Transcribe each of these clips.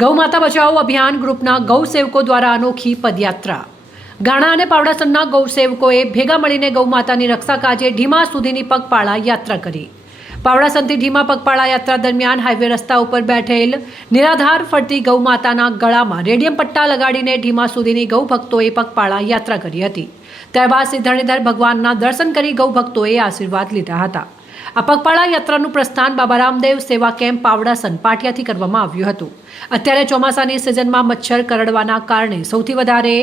ગૌ માતા બચાવો અભિયાન ગ્રુપના ગૌ સેવકો દ્વારા અનોખી પદયાત્રા। ગાણા અને પાવડાસરના ગૌ સેવકોએ ભેગા મળીને ગૌ માતાની રક્ષા કાજે ઢીમા સુધીની પગપાળા યાત્રા કરી। પાવડાસનથી ઢીમા પગપાળા યાત્રા દરમિયાન હાઈવે રસ્તા ઉપર બેઠેલ નિરાધાર ફરતી ગૌ માતાના ગળામાં રેડિયમ પટ્ટા લગાડીને ઢીમા સુધીની ગૌ ભક્તોએ પગપાળા યાત્રા કરી હતી। ત્યારબાદ શ્રી ધરણીધર ભગવાનના દર્શન કરી ગૌ ભક્તોએ આશીર્વાદ લીધા હતા। આ પગપાળા યાત્રાનું પ્રસ્થાન બાબા રામદેવ સેવા કેમ્પ પાવડાસન પાટિયાથી કરવામાં આવ્યું હતું। અત્યારે ચોમાસાની સિઝનમાં મચ્છર કરડવાના કારણે સૌથી વધારે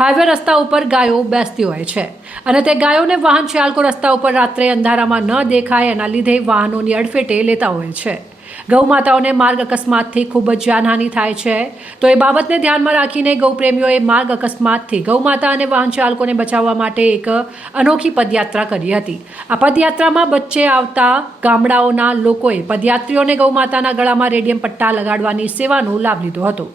હાઈવે રસ્તા ઉપર ગાયો બેસતી હોય છે અને તે ગાયોને વાહન ચાલકો રસ્તા ઉપર રાત્રે અંધારામાં ન દેખાય એના લીધે વાહનોની અડફેટે લેતા હોય છે। ગૌ માતાઓને માર્ગ અકસ્માતથી ખૂબ જ જાનહાનિ થાય છે, તો એ બાબતને ધ્યાનમાં રાખીને ગૌપ્રેમીઓએ માર્ગ અકસ્માતથી ગૌ માતા અને વાહન ચાલકોને બચાવવા માટે એક અનોખી પદયાત્રા કરી હતી। આ પદયાત્રામાં વચ્ચે આવતા ગામડાઓના લોકોએ પદયાત્રીઓને ગૌ માતાના ગળામાં રેડિયમ પટ્ટા લગાડવાની સેવાનો લાભ લીધો હતો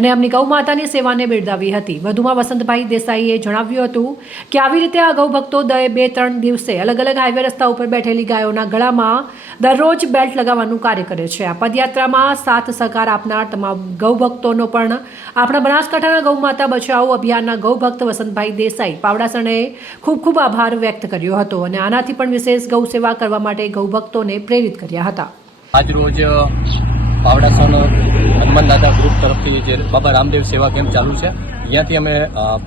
અને એમની ગૌ માતાની સેવાને બિરદાવી હતી। વધુમાં વસંતભાઈ દેસાઈએ જણાવ્યું હતું કે આવી રીતે આ ગૌ ભક્તો 2-3 દિવસે અલગ અલગ હાઈવે રસ્તા ઉપર બેઠેલી ગાયોના ગળામાં દરરોજ બેલ્ટ લગાવવાનું કાર્ય કરે છે। આ પદયાત્રામાં સાથ સહકાર આપનાર તમામ ગૌ ભક્તોનો પણ આપણા બનાસકાંઠાના ગૌ માતા બચાવો અભિયાનના ગૌ ભક્ત વસંતભાઈ દેસાઈ પાવડાસણે ખૂબ ખૂબ આભાર વ્યક્ત કર્યો હતો અને આનાથી પણ વિશેષ ગૌ સેવા કરવા માટે ગૌ ભક્તોને પ્રેરિત કર્યા હતા। આજ રોજ પાવડાસન હનુમાન દાદા ગ્રુપ તરફથી જે બાબા રામદેવ સેવા કેમ્પ ચાલુ છે, અહીંયાથી અમે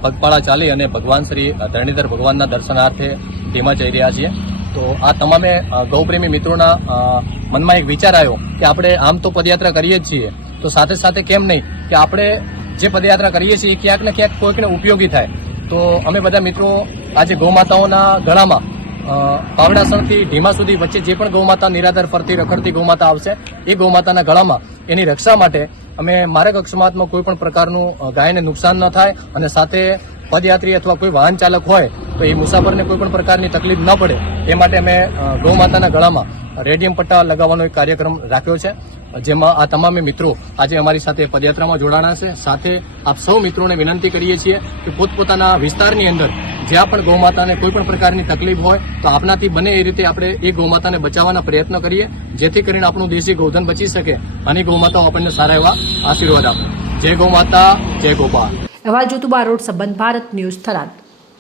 પગપાળા ચાલી અને ભગવાન શ્રી ધરણીધર ભગવાનના દર્શનાર્થે તેમાં જઈ રહ્યા છીએ। તો આ તમામે ગૌપ્રેમી મિત્રોના મનમાં એક વિચાર આવ્યો કે આપણે આમ તો પદયાત્રા કરીએ જ છીએ, તો સાથે સાથે કેમ નહીં કે આપણે જે પદયાત્રા કરીએ છીએ એ ક્યાંક ને ક્યાંક કોઈકને ઉપયોગી થાય। તો અમે બધા મિત્રો આજે ગૌમાતાઓના ગળામાં પાવડાસણથી ઢીમા સુધી વચ્ચે જે પણ ગૌમાતા નિરાધાર ફરતી રખડતી ગૌમાતા આવશે એ ગૌમાતાના ગળામાં એની રક્ષા માટે અમે માર્ગ અકસ્માતમાં કોઈ પણ પ્રકારનું ગાયને નુકસાન ન થાય અને સાથે પદયાત્રી અથવા કોઈ વાહન ચાલક હોય તો એ મુસાફરને કોઈ પણ પ્રકારની તકલીફ ન પડે એ માટે અમે ગૌમાતાના ગળામાં રેડિયમ પટ્ટા લગાવવાનો એક કાર્યક્રમ રાખ્યો છે, જેમાં આ તમામે મિત્રો આજે અમારી સાથે પદયાત્રામાં જોડાણા છે। સાથે આપ સૌ મિત્રોને વિનંતી કરીએ છીએ કે પોતપોતાના વિસ્તારની અંદર જ્યાં પણ ગૌમાતાને કોઈ પણ પ્રકારની તકલીફ હોય તો આપનાથી બને એ રીતે આપણે એ ગૌમાતાને બચાવવાના પ્રયત્ન કરીએ, જેથી કરીને આપણું દેશી ગૌધન બચી શકે અને ગૌમાતાઓ આપણને સારા એવા આશીર્વાદ આપે। જય ગૌમાતા, જય ગોપાલ। અહેવાલ જોતું બારોટ, સંબંધ ભારત ન્યૂઝ, થરાદ।